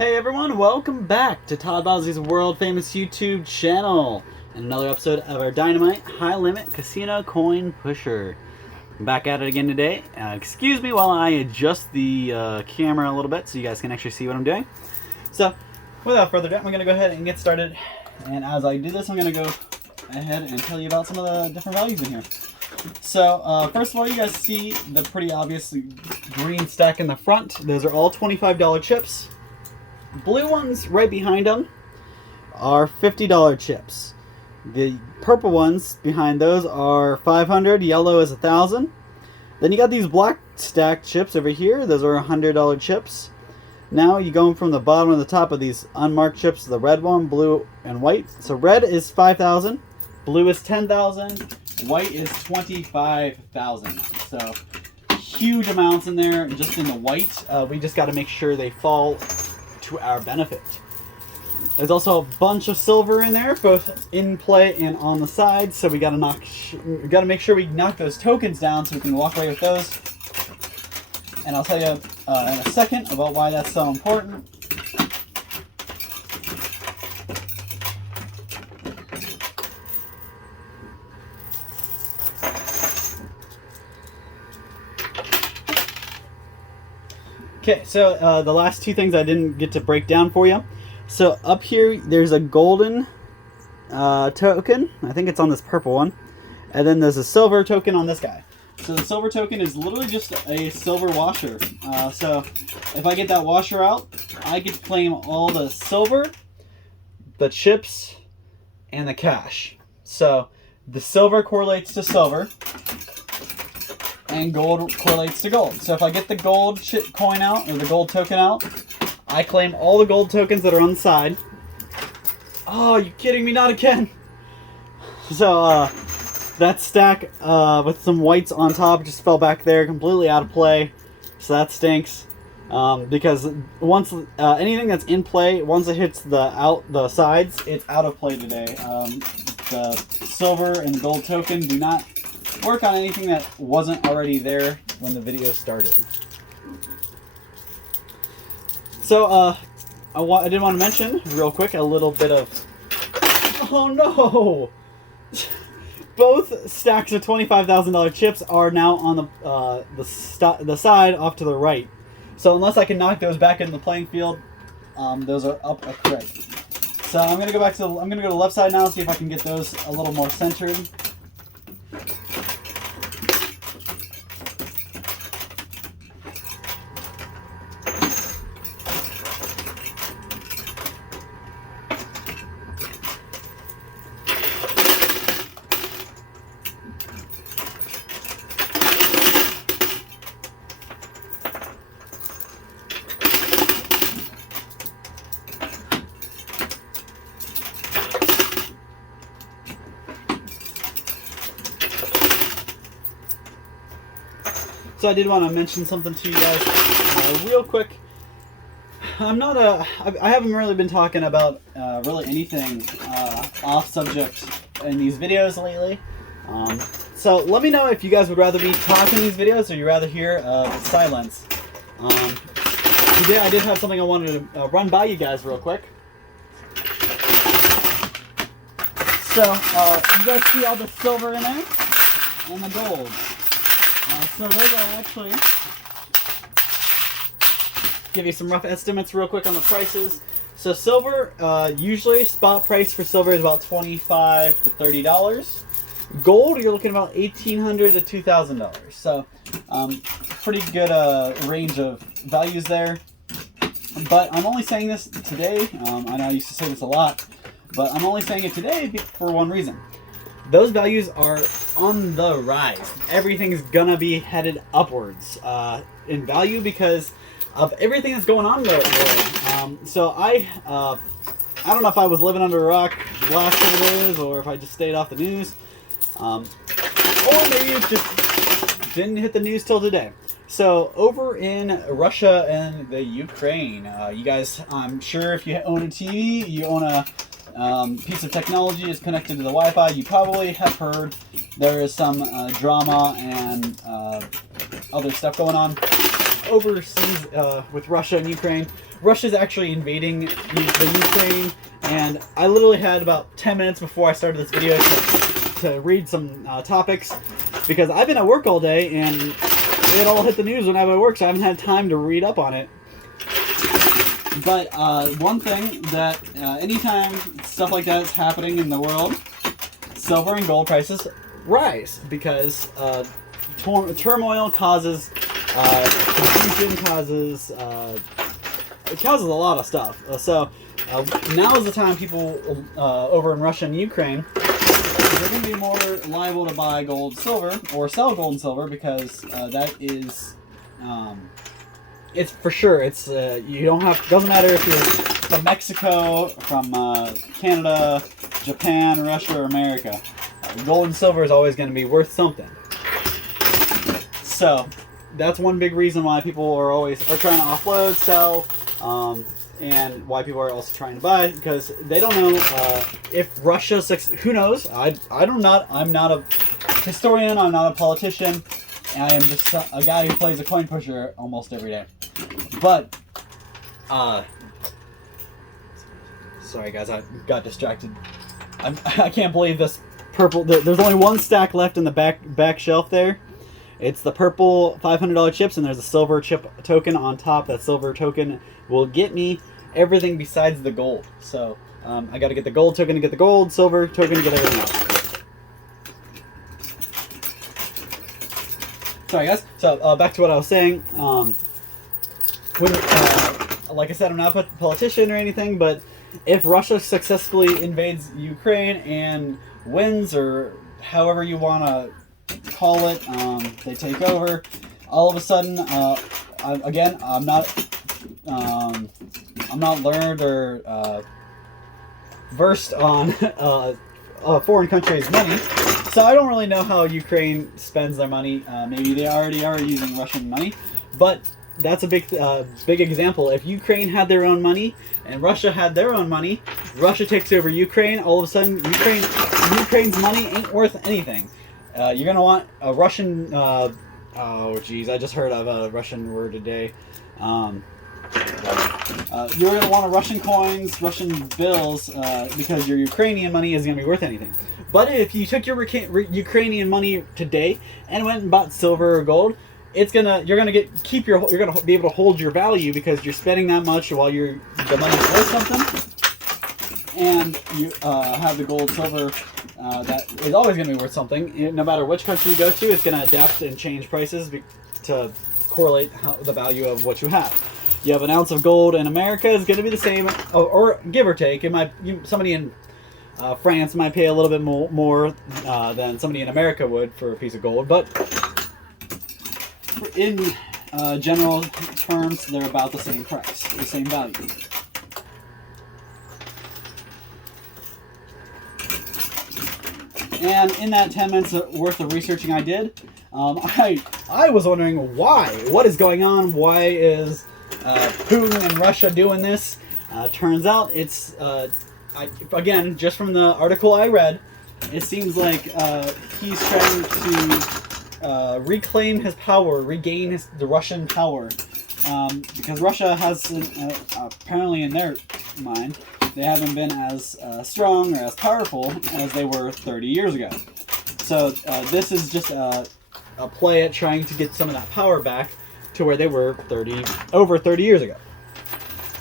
Hey everyone, welcome back to Todd Bosley's world famous YouTube channel and another episode of our Dynamite High Limit Casino Coin Pusher. I'm back at it again today. Excuse me while I adjust the camera a little bit so you guys can actually see what I'm doing. So, without further ado, I'm going to go ahead and get started. And as I do this, I'm going to go ahead and tell you about some of the different values in here. So, first of all, you guys see the pretty obvious green stack in the front. Those are all $25 chips. Blue ones right behind them are $50 chips. The purple ones behind those are $500. Yellow is $1,000. Then you got these black stacked chips over here. Those are $100 chips. Now you go from the bottom to the top of these unmarked chips. The red one, blue, and white. So red is $5,000. Blue is $10,000. White is $25,000. So huge amounts in there. Just in the white, we just got to make sure they fall to our benefit. There's also a bunch of silver in there, both in play and on the side. So we gotta make sure we knock those tokens down so we can walk away with those. And I'll tell you in a second about why that's so important. Okay, so the last two things I didn't get to break down for you. So up here, there's a golden token. I think it's on this purple one. And then there's a silver token on this guy. So the silver token is literally just a silver washer. So if I get that washer out, I get to claim all the silver, the chips, and the cash. So the silver correlates to silver, and gold correlates to gold. So if I get the gold coin out, or the gold token out, I claim all the gold tokens that are on the side. Oh, you kidding me? Not again. So that stack with some whites on top just fell back there, completely out of play. So that stinks. Because once anything that's in play, once it hits the sides, it's out of play today. The silver and the gold token do not work on anything that wasn't already there when the video started. So, I did want to mention, real quick, a little bit of... Oh no! Both stacks of $25,000 chips are now on the side off to the right. So unless I can knock those back into the playing field, those are up a crit. So I'm gonna go back to I'm gonna go to the left side now and see if I can get those a little more centered. So I did want to mention something to you guys real quick. I haven't really been talking about really anything off subject in these videos lately. So let me know if you guys would rather be talking in these videos or you rather hear silence. Today I did have something I wanted to run by you guys real quick. So you guys see all the silver in there and the gold. So those are actually, give you some rough estimates real quick on the prices. So silver, usually spot price for silver is about $25 to $30. Gold, you're looking about $1,800 to $2,000. So pretty good range of values there. But I'm only saying this today. I know I used to say this a lot, but I'm only saying it today for one reason. Those values are on the rise. Everything's gonna be headed upwards in value because of everything that's going on in the world. So I don't know if I was living under a rock the last couple days or if I just stayed off the news. Or maybe it just didn't hit the news till today. So over in Russia and the Ukraine, you guys, I'm sure if you own a TV, you own a piece of technology is connected to the Wi-Fi, you probably have heard there is some drama and other stuff going on. overseas with Russia and Ukraine. Russia's actually invading the Ukraine, and I literally had about 10 minutes before I started this video to read some topics, because I've been at work all day and it all hit the news when I'm at work, so I haven't had time to read up on it. But one thing that anytime stuff like that is happening in the world, silver and gold prices rise, because turmoil causes confusion, it causes a lot of stuff. So now is the time people over in Russia and Ukraine, they're going to be more liable to buy gold, silver, or sell gold and silver, because that is, it's for sure. It's you don't have. Doesn't matter if you're from Mexico, from Canada, Japan, Russia, or America. Gold and silver is always going to be worth something. So that's one big reason why people are trying to offload, sell, and why people are also trying to buy, because they don't know if Russia. Who knows? I'm not a historian. I'm not a politician. I am just a guy who plays a coin pusher almost every day. But sorry guys, I got distracted. I can't believe this purple. There's only one stack left in the back shelf there. It's the purple $500 chips, and there's a silver chip token on top. That silver token will get me everything besides the gold. So I got to get the gold token to get the gold, silver token to get everything else. Sorry guys. So back to what I was saying. Like I said, I'm not a politician or anything, but if Russia successfully invades Ukraine and wins, or however you want to call it, they take over, all of a sudden, I'm not learned or versed on a foreign country's money, so I don't really know how Ukraine spends their money. Maybe they already are using Russian money, but that's a big example. If Ukraine had their own money and Russia had their own money, Russia takes over Ukraine, all of a sudden Ukraine's money ain't worth anything. You're gonna want a Russian. Oh, geez, I just heard of a Russian word today. You're gonna want a Russian coins, Russian bills, because your Ukrainian money isn't gonna be worth anything. But if you took your Ukrainian money today and went and bought silver or gold, you're gonna be able to hold your value, because you're spending that much while the money's worth something, and you have the gold, silver. That is always going to be worth something. No matter which country you go to, it's going to adapt and change prices to correlate the value of what you have. You have an ounce of gold in America is going to be the same, or give or take. Somebody in France might pay a little bit more than somebody in America would for a piece of gold, but in general terms, they're about the same price, the same value. And in that 10 minutes worth of researching I did, I was wondering why. What is going on? Why is Putin and Russia doing this? Turns out it's, again, just from the article I read, it seems like he's trying to reclaim his power, regain the Russian power. Because Russia has, apparently in their mind, they haven't been as strong or as powerful as they were 30 years ago. So this is just a play at trying to get some of that power back to where they were over 30 years ago.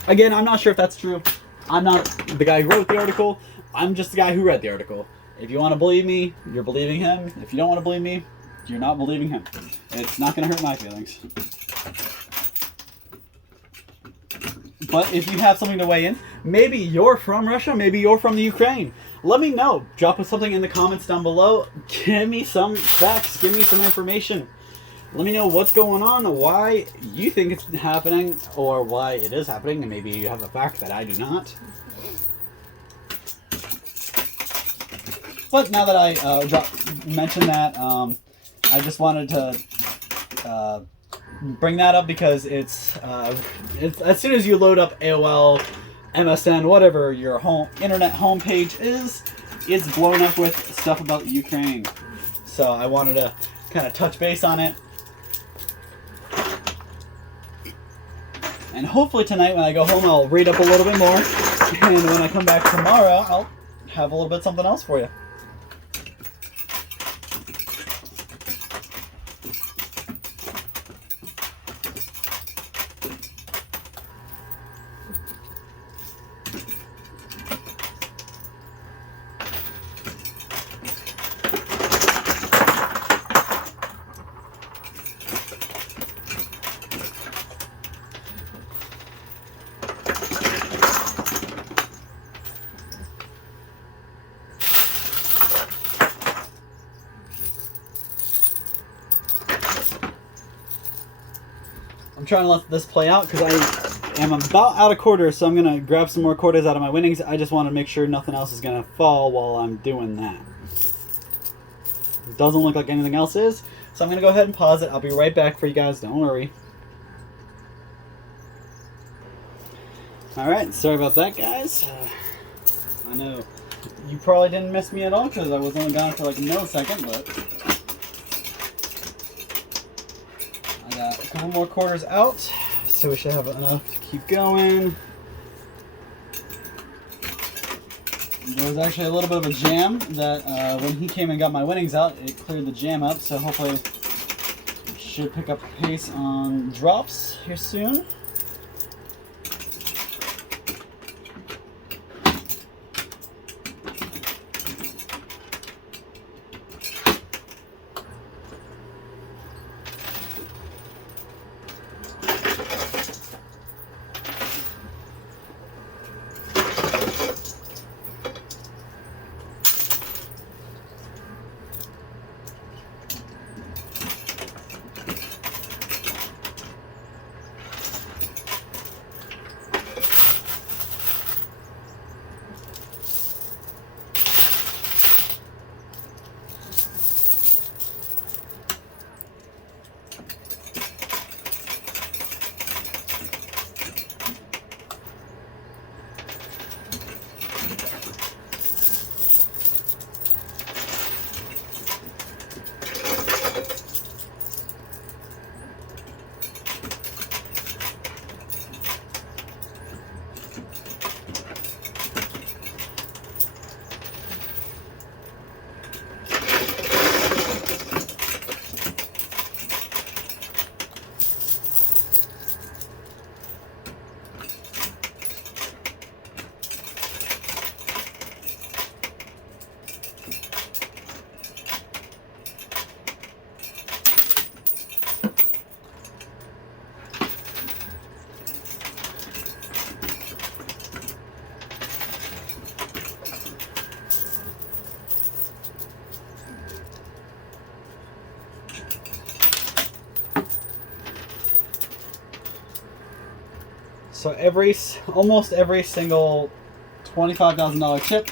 Again, I'm not sure if that's true. I'm not the guy who wrote the article. I'm just the guy who read the article. If you want to believe me, you're believing him. If you don't want to believe me, you're not believing him. It's not going to hurt my feelings. But if you have something to weigh in, maybe you're from Russia, maybe you're from the Ukraine. Let me know. Drop us something in the comments down below. Give me some facts. Give me some information. Let me know what's going on, why you think it's happening, or why it is happening, and maybe you have a fact that I do not. But now that I mentioned that, I just wanted to bring that up, because it's as soon as you load up AOL, MSN, whatever your internet homepage is, it's blown up with stuff about Ukraine. So I wanted to kind of touch base on it. And hopefully tonight when I go home, I'll read up a little bit more. And when I come back tomorrow, I'll have a little bit something else for you. I'm trying to let this play out because I am about out of quarters, so I'm going to grab some more quarters out of my winnings. I just want to make sure nothing else is going to fall while I'm doing that. It doesn't look like anything else is, so I'm going to go ahead and pause it. I'll be right back for you guys, don't worry. Alright, sorry about that, guys. I know you probably didn't miss me at all because I was only gone for like a millisecond, but I got a couple more quarters out, so we should have enough to keep going. There was actually a little bit of a jam that when he came and got my winnings out, it cleared the jam up, so hopefully should pick up the pace on drops here soon. So almost every single $25,000 chip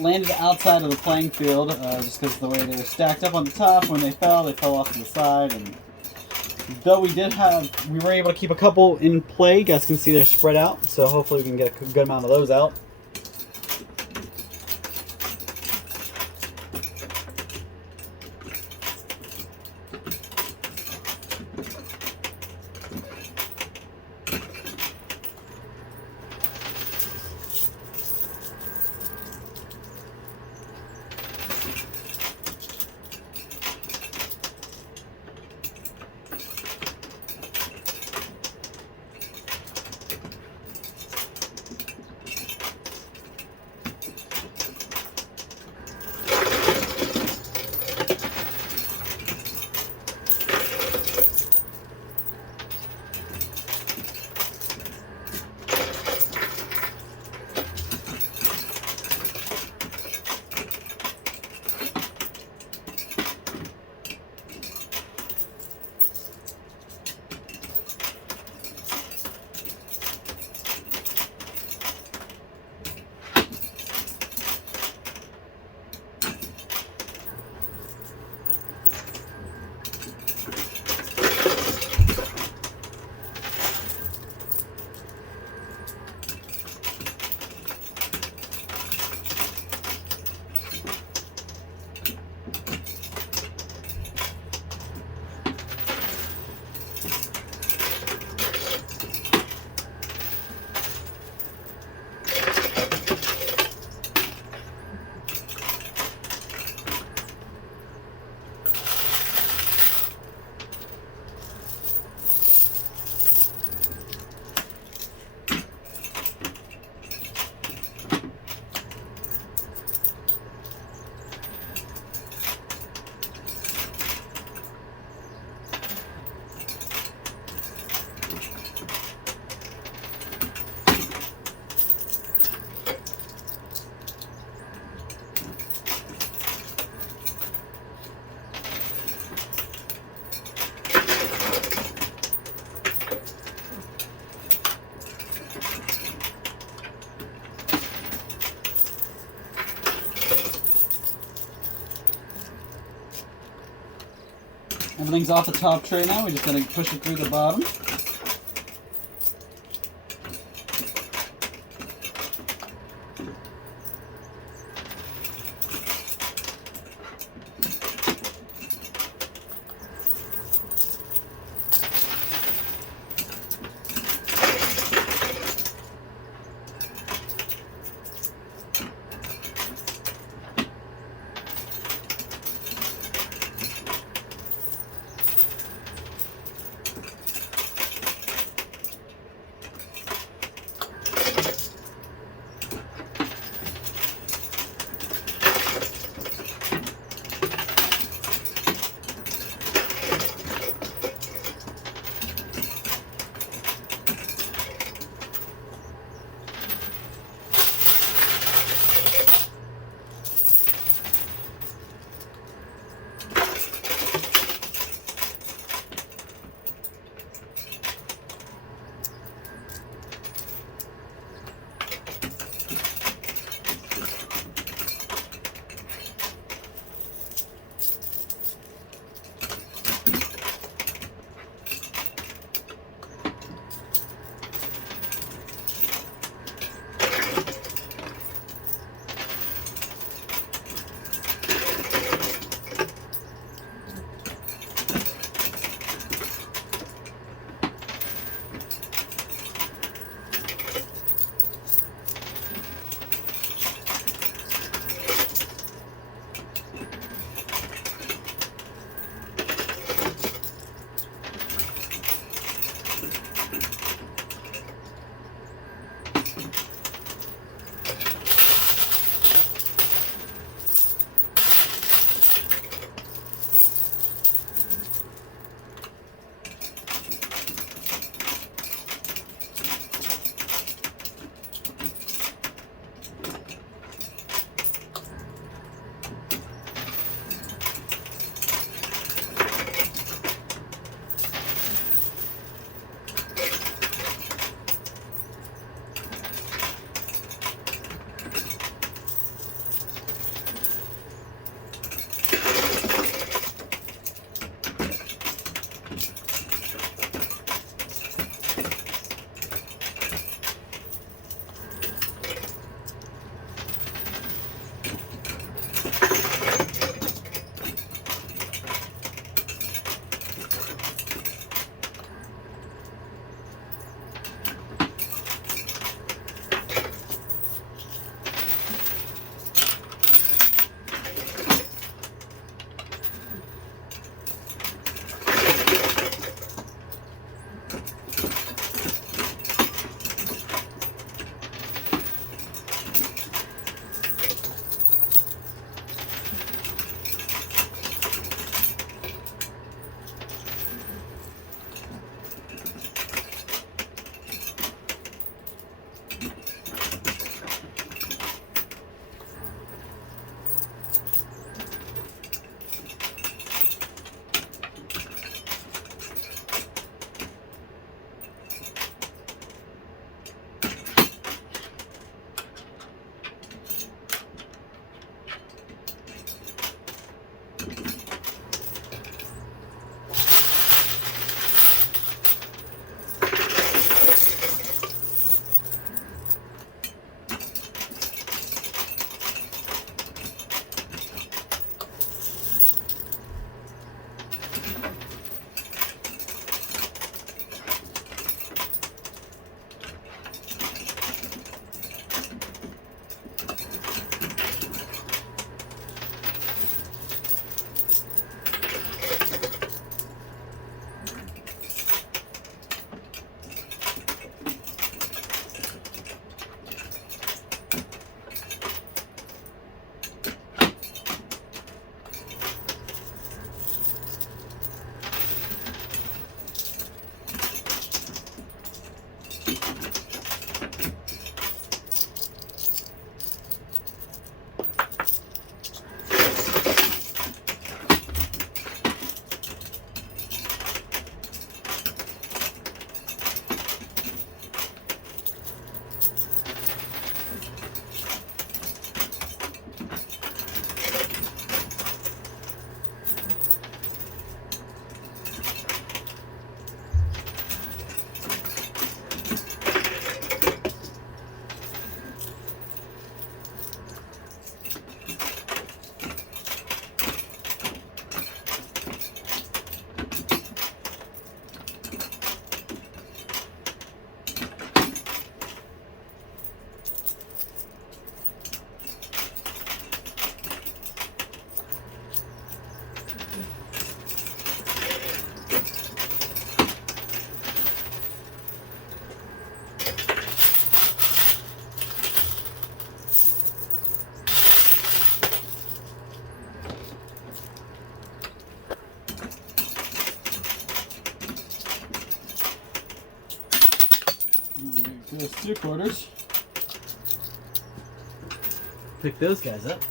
landed outside of the playing field, just because of the way they were stacked up on the top. When they fell off to the side. And though we were able to keep a couple in play. You guys can see they're spread out, so hopefully we can get a good amount of those out. Everything's off the top tray now. We're just going to push it through the bottom. There's 3/4. Pick those guys up.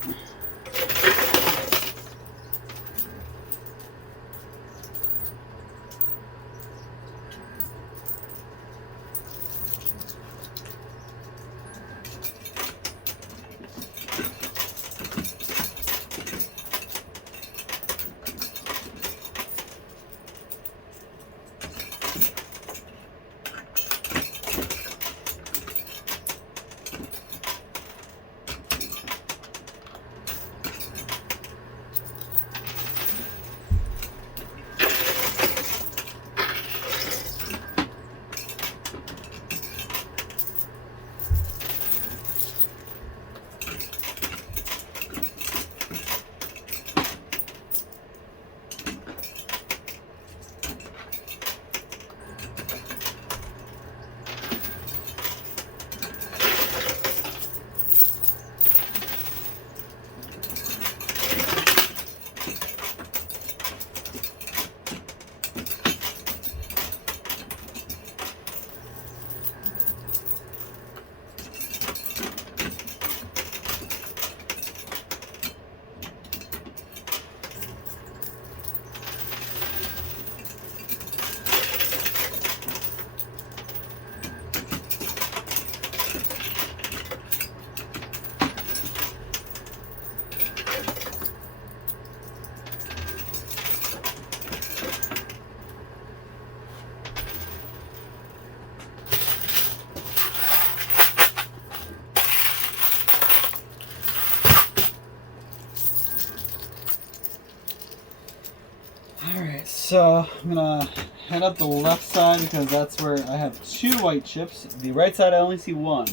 So I'm gonna head up the left side because that's where I have 2 white chips. The right side I only see 1.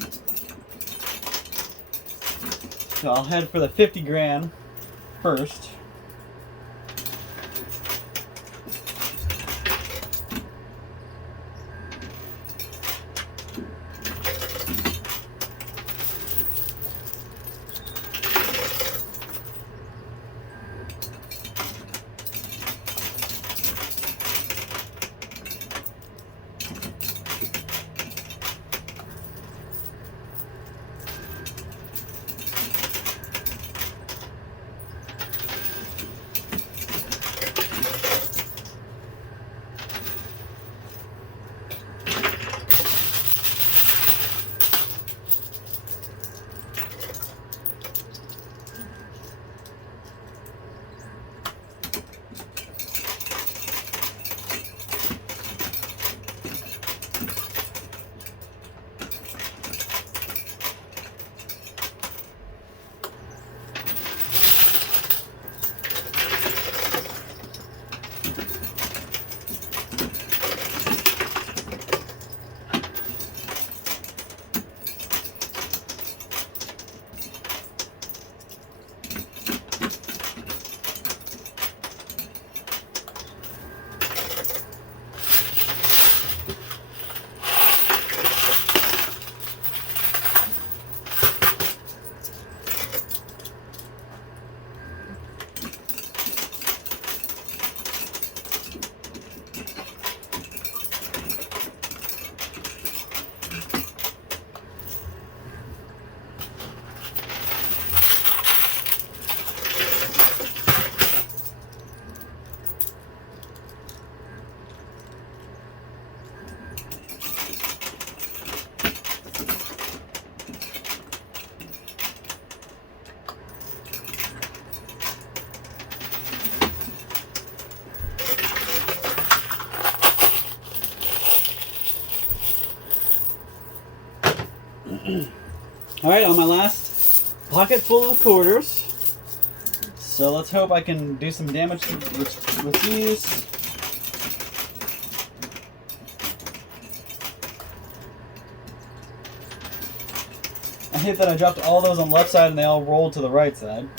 So I'll head for the 50 gram first. Alright, on my last pocket full of quarters. So let's hope I can do some damage with these. I hate that I dropped all those on the left side and they all rolled to the right side.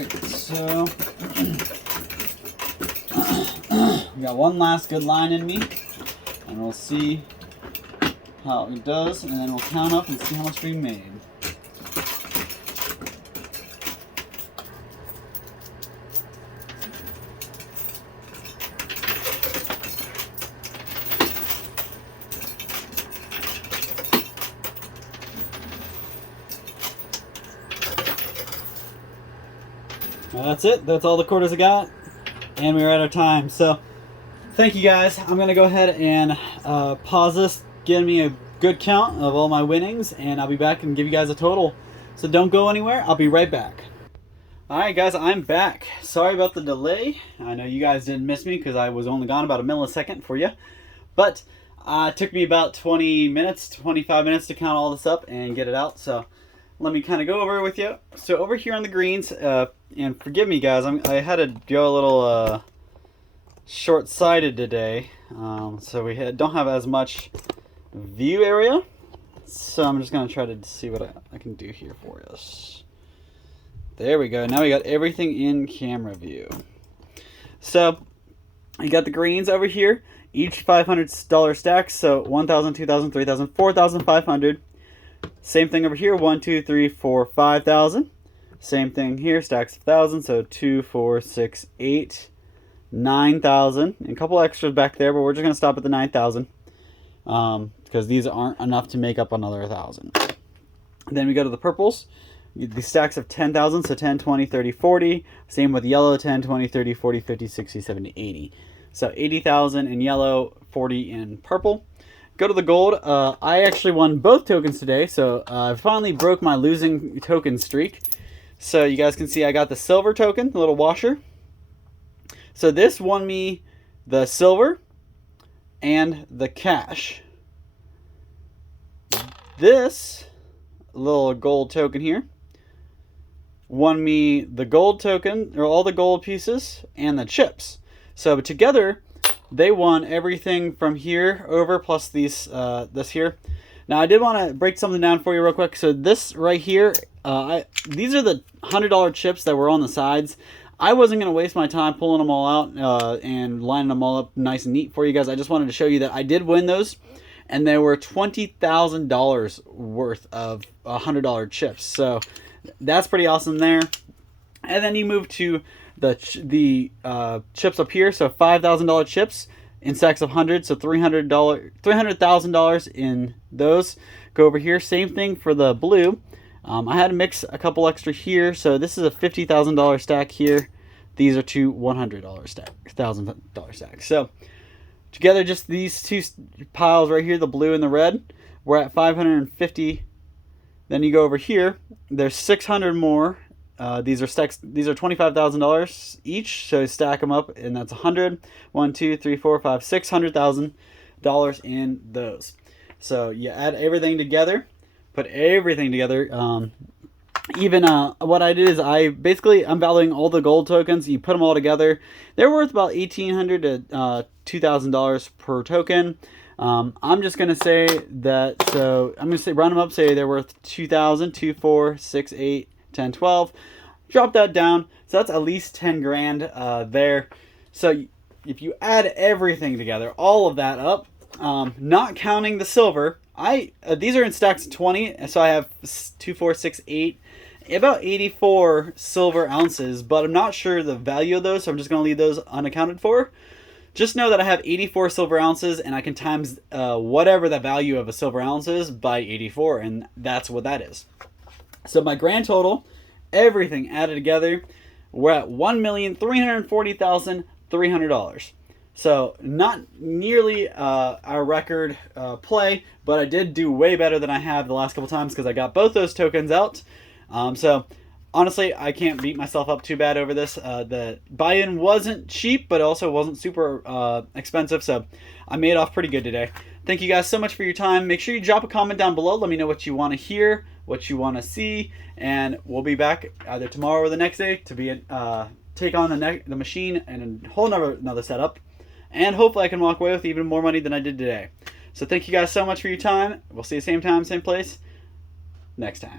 Alright, so we got one last good line in me, and we'll see how it does, and then we'll count up and see how much we made. Well, that's it. That's all the quarters I got. And we're out of time. So, thank you guys. I'm going to go ahead and pause this, give me a good count of all my winnings, and I'll be back and give you guys a total. So don't go anywhere. I'll be right back. Alright guys, I'm back. Sorry about the delay. I know you guys didn't miss me because I was only gone about a millisecond for you. But it took me about 20 minutes, 25 minutes to count all this up and get it out. So let me kind of go over it with you. So over here on the greens, and forgive me guys, I had to go a little short-sighted today. So we don't have as much view area. So I'm just going to try to see what I can do here for us. There we go. Now we got everything in camera view. So you got the greens over here. Each $500 stacks. So 1,000, 2,000, 3,000, 4,500. Same thing over here. 1, 2, 3, 4, 5,000. Same thing here. Stacks of 1,000. So 2, 4, 6, 8, 9,000. And a couple extras back there, but we're just going to stop at the 9,000. Because these aren't enough to make up another 1,000. Then we go to the purples. The stacks of 10,000, so 10, 20, 30, 40. Same with yellow, 10, 20, 30, 40, 50, 60, 70, 80. So 80,000 in yellow, 40 in purple. Go to the gold. I actually won both tokens today, so I finally broke my losing token streak. So you guys can see I got the silver token, the little washer. So this won me the silver and the cash. This little gold token here won me the gold token, or all the gold pieces, and the chips. So together, they won everything from here over, plus these this here. Now I did want to break something down for you real quick. So this right here, these are the $100 chips that were on the sides. I wasn't going to waste my time pulling them all out and lining them all up nice and neat for you guys. I just wanted to show you that I did win those, and they were $20,000 worth of $100 chips. So that's pretty awesome there. And then you move to the chips up here. So $5,000 chips in stacks of 100. So $300,000 in those. Go over here. Same thing for the blue. I had to mix a couple extra here. So this is a $50,000 stack here. These are two $100 stacks. So together, just these two piles right here, the blue and the red, we're at 550. Then you go over here, there's 600 more. These are stacks. These are $25,000 each, so stack them up, and that's 100. 1, 2, 3, 4, 5, $600,000 in those. So you add everything together, put everything together. What I did is I'm valuing all the gold tokens. You put them all together. They're worth about $1,800 to $2,000 per token. I'm just gonna say that. So I'm gonna say round them up. Say they're worth 2,000, 2, 4, 6, 8, 10, 12. Drop that down. So that's at least 10 grand there. So if you add everything together, all of that up, not counting the silver, these are in stacks of 20. So I have 2, 4, 6, 8. About 84 silver ounces, but I'm not sure the value of those, so I'm just going to leave those unaccounted for. Just know that I have 84 silver ounces, and I can times whatever the value of a silver ounce is by 84, and that's what that is. So my grand total, everything added together, we're at $1,340,300. So not nearly our record play, but I did do way better than I have the last couple times because I got both those tokens out. So honestly, I can't beat myself up too bad over this. The buy-in wasn't cheap, but also wasn't super expensive, so I made off pretty good today. Thank you guys so much for your time. Make sure you drop a comment down below. Let me know what you want to hear, what you want to see, and we'll be back either tomorrow or the next day to take on the machine and a whole another setup. And hopefully I can walk away with even more money than I did today. So thank you guys so much for your time. We'll see you same time, same place next time.